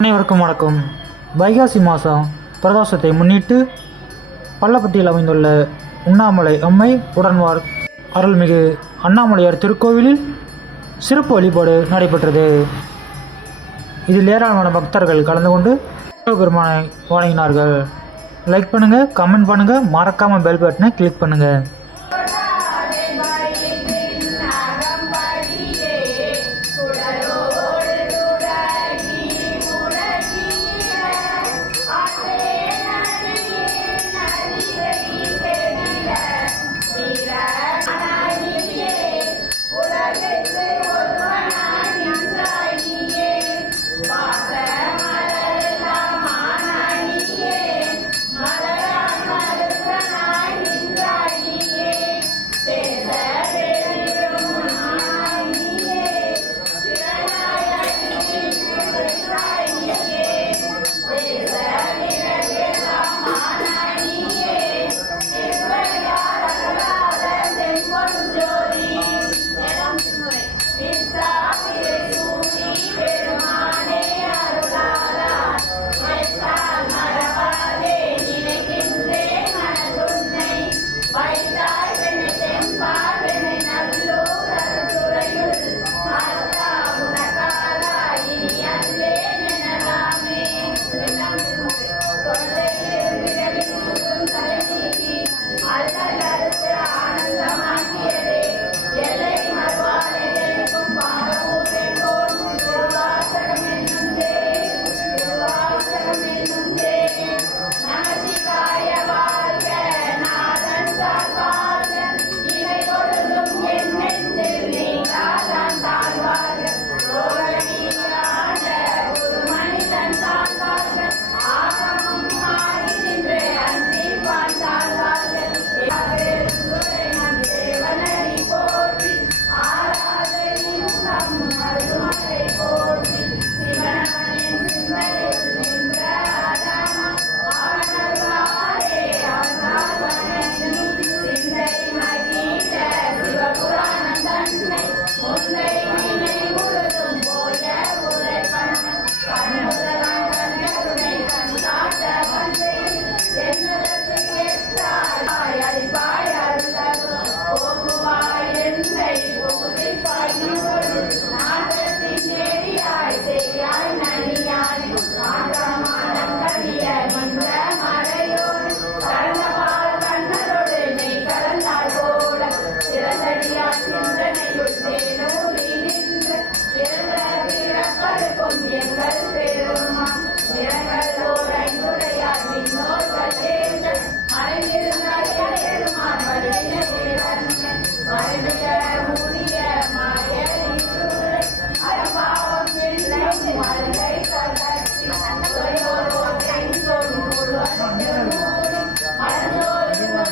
அனைவருக்கும் வணக்கம். வைகாசி மாதம் பிரதோஷத்தை முன்னிட்டு பள்ளப்பட்டியில் அமைந்துள்ள உண்ணாமலை அம்மை உடன்வார் அருள்மிகு அண்ணாமலையார் திருக்கோவிலில் சிறப்பு வழிபாடு நடைபெற்றது. இதில் ஏராளமான பக்தர்கள் கலந்து கொண்டு பெருமானை வணங்கினார்கள். லைக் பண்ணுங்கள் கமெண்ட் பண்ணுங்கள் மறக்காமல் பெல் பட்டனை கிளிக் பண்ணுங்கள்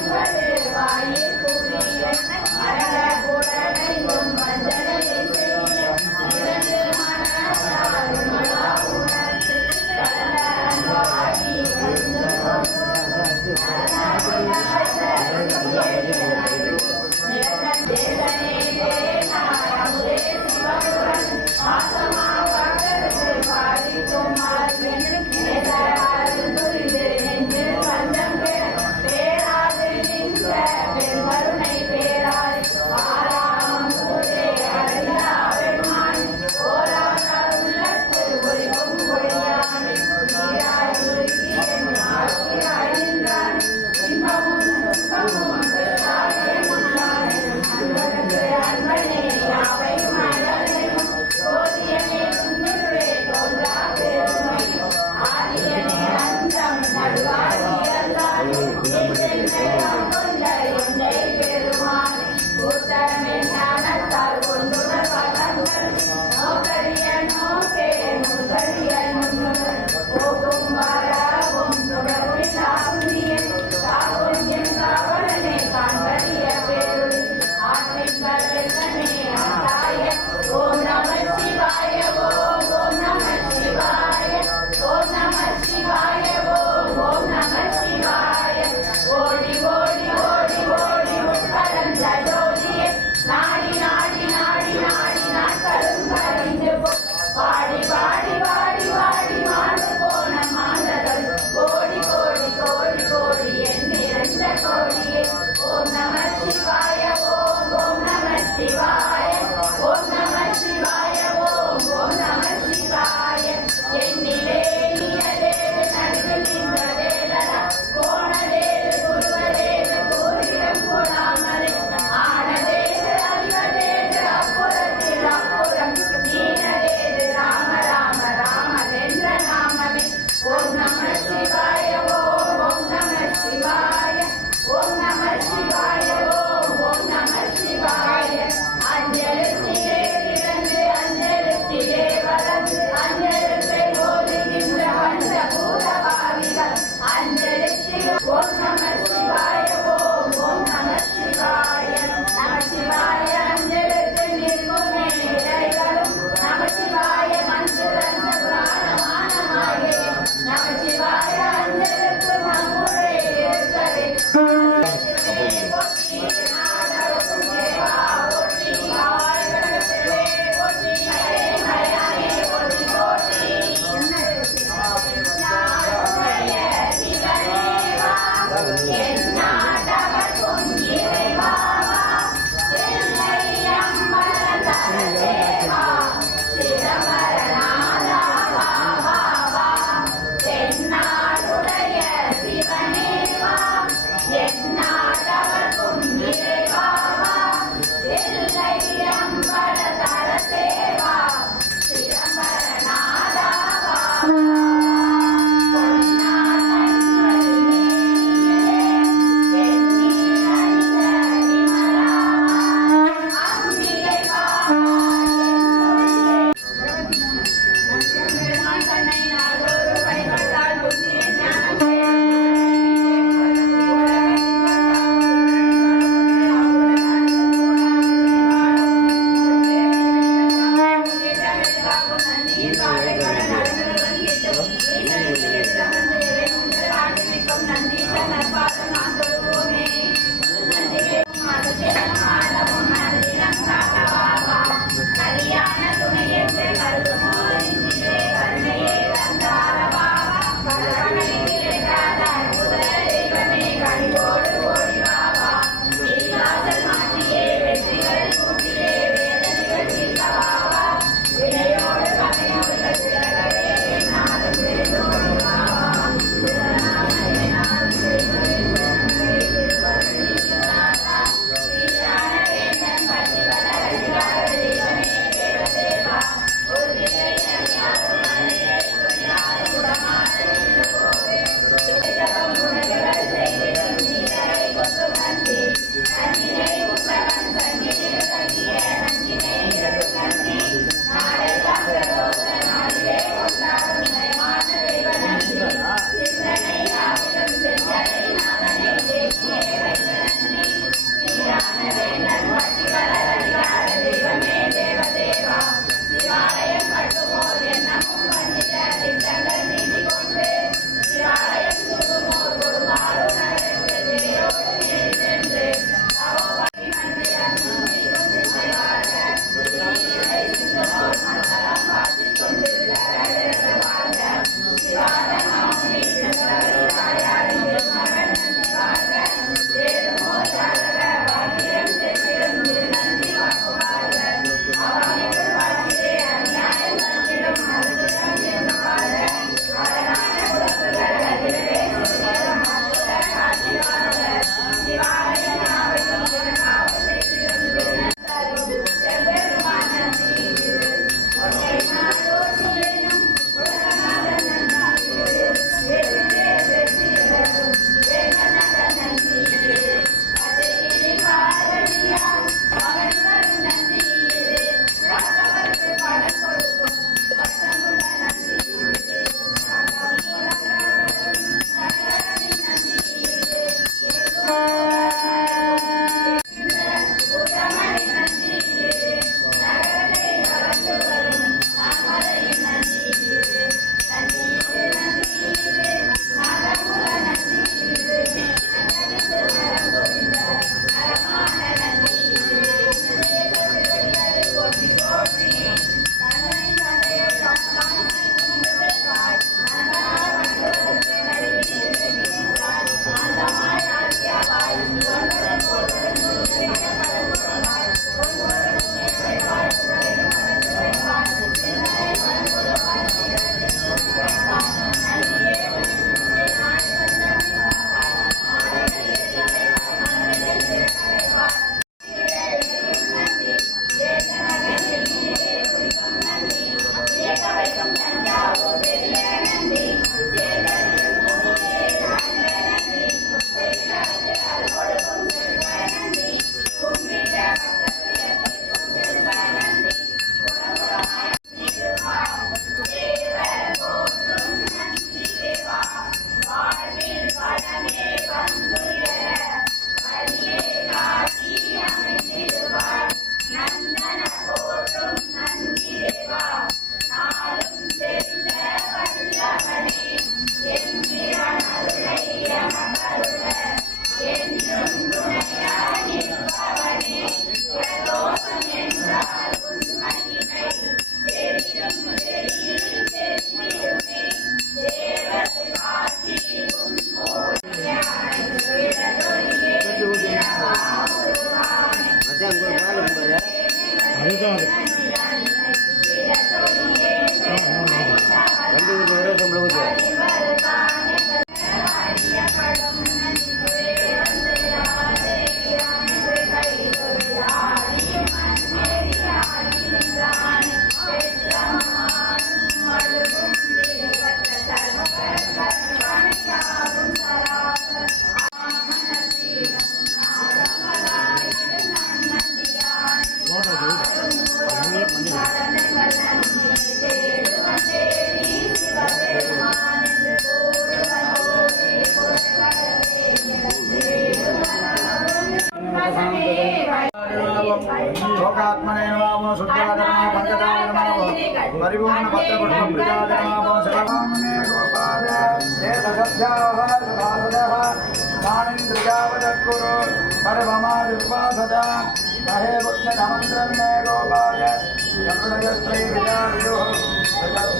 Thank you.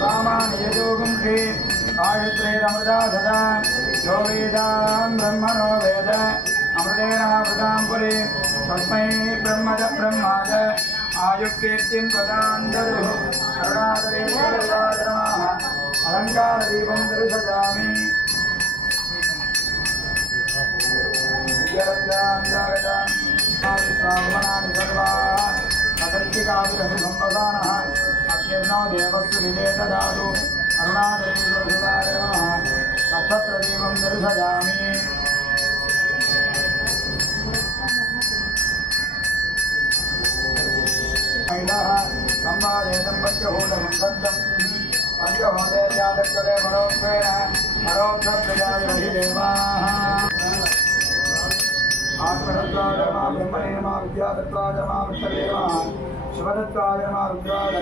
சாமானியோகம் ஸ்ரீ ஆயுத்ரேரமதா சதா யோ வேதாம் பிரம்மணோ வேத அமிர்தேனாமிருதாம் புரி தஸ்மை பிரம்மத பிரம்மாத ஆயுக்கீர்த்திம் பிரதாந்தரு கருணாதரேஸ்வரமாக அலங்கார தீபம் திருசதாமி विद्यारञ्जान्दागतानि सर्वाः सकल्पिकाभिरभिसम्पदानः अत्यर्णो देवस्तु विजय ददातु अरुणादरेश्वरसाय नमः नक्षत्रदीपं दर्शयामि महिलाः सम्वादेतं पञ्चभूतकं सन्तम् पञ्चभूतेर्यादक्कले परोक्षेण परोक्षप्रजाविरहिदेवाः आत्मरत्ताय नमः ब्रह्मणे नमः। विद्यादत्ताय नमः विष्णवे नमः शिवदत्ताय नमः रुद्राय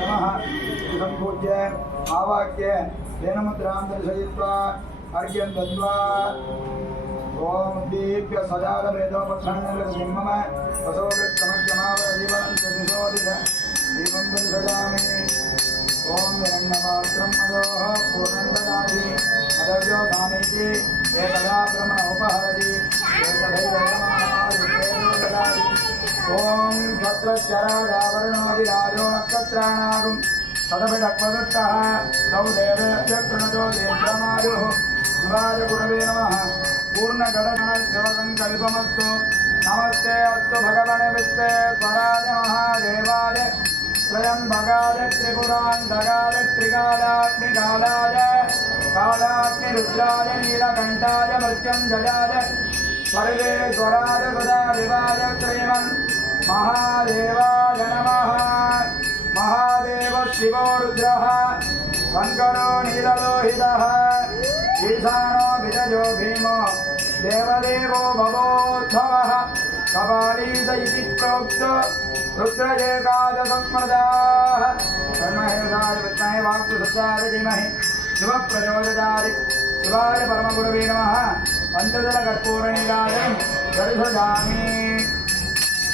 ॐ छत्रश्चराजावरणोऽधिराजो नक्षत्राणागुं सदभिडक्वदुष्टः तौ देवेभ्यः कृणतो नमः पूर्णगणशिवसङ्कल्पमस्तु नमस्ते अस्तु भगवने विश्वेश्वराय महादेवाय त्र्यम्बकाय त्रिपुरान्तकाय त्रिकालाग्निकालाय कालाग्निरुद्राय नीलकण्ठाय मृत्युञ्जयाय सर्वेश्वराय सदाशिवाय श्रीमन् महादेवाय नमः। महादेव शिवो रुद्रः शङ्करो नीललोहितः, ईशानो विजयो भीमो, देवदेवो भवोद्भवः, कपालीस इति प्रोक्तो रुद्रजेकादसंस्मृताः तन्महेशाय विद्महे वाक्तु सत्याय धीमहि शिवप्रचोदयारि शिवाय परमगुरवे नमः। పంచదల కర్పూర నిరాజం దర్శయామి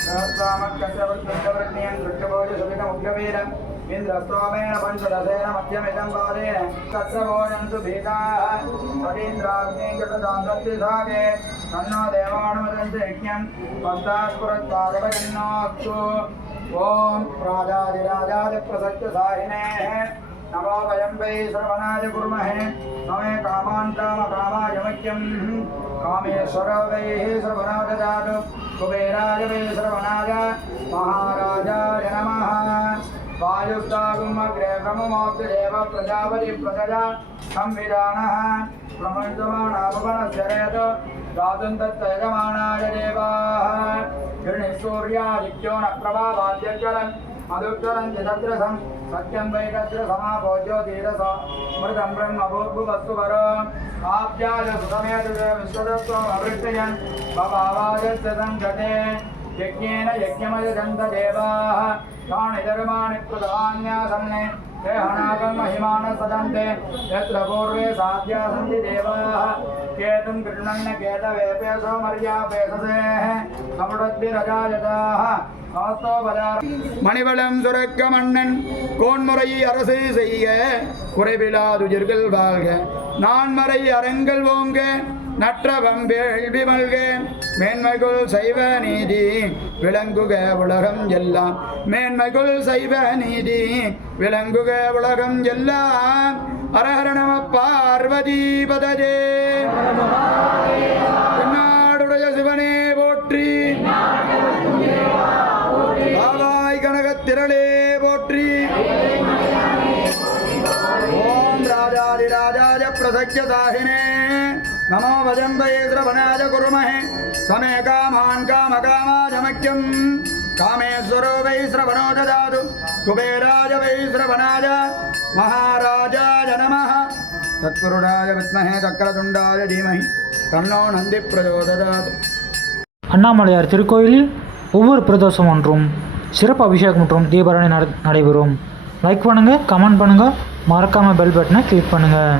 సహస్రామకృష్ణవర్ణ్యం కృష్ణభోజ సుమిత ముఖ్యవీర ఇంద్రస్తోమేన పంచదశేన మధ్యమిదం బాధేన తత్రభోజంతు భీతా. సతీంద్రాగ్నేకృతాంతత్తిసాగే తన్నో దేవాణుమదంత యజ్ఞం పంచాస్పురత్వాదివజన్నోక్షు ఓం రాజాదిరాజాది ప్రసక్త సాహినే. नमो वयं वै श्रवणाय कुर्महे नमे कामान् कामकामाय मह्यं कामेश्वर वै श्रवणा ददातु कुबेराय वै श्रवणाय महाराजाय नमः वायुस्तागुमग्रे ब्रह्ममोक्तिदेव प्रजापति प्रजया संविधानः प्रमञ्चमाणापवनस्य रेत दातुं तत्तयजमानाय देवाः गृणिसूर्यादित्यो न प्रभावाद्यज्वलन् మధుక్షరం జగద్రసం సత్యం వైగద్ర సమాభోజో ధీరస మృతం బ్రహ్మభూర్భువస్తువర ఆప్యాయ సుతమేత విశ్వదత్వం అవృష్టయన్ భవావాజస్య సంగతే యజ్ఞేన యజ్ఞమయ దంత దేవాః తాని ధర్మాణి కృతాన్యాసన్నే దేహనాగం మహిమాన సదంతే యత్ర పూర్వే సాధ్యా సంతి దేవాః கேதும் கிருணங்க கேதவேபேசோ மரியாபேசசே சமுடத்பிரகாஜதாஹ மணிவளம் சுரக்க மன்னன் கோன்முறையை அரசு செய்ய குறைவிலாதுஜிர்கள் வாழ்க நான்மறை அரங்கல் ஓங்க நற்றவம் வேள்வி மல்க மேன்மைகுள் சைவ நீதி விளங்குக உலகம் எல்லாம் மேன்மைகுள் சைவ நீதி விளங்குக உலகம் எல்லாம் அரஹர நம பார்வதி பதஜே. தென்னாடுடைய சிவனே போற்றி. பாவாய் கனகத்திரளே போற்றி. ஓம் ராஜாதி ராஜாய பிரசக்கிய சாகினே. நமோ வஜம்பயே சிரவணாய குருமஹே. சமே காமான் காம காமாஜமக்கியம் காமேஸ்வரோ வை சிரவணோ ததாது குபேராய வை சிரவணாய மகாராஜாய நம தத்புருடாய வித்மஹே சக்கரதுண்டாய தீமஹி. தன்னோ நந்தி பிரச்சோதயாத் அண்ணாமலையார் திருக்கோயிலில் ஒவ்வொரு பிரதோஷம் ஒன்றும் சிறப்பு அபிஷேகம் மற்றும் தீபாரணி நடைபெறும். லைக் பண்ணுங்கள் கமெண்ட் பண்ணுங்கள் மறக்காமல் பெல் பட்டனை கிளிக் பண்ணுங்கள்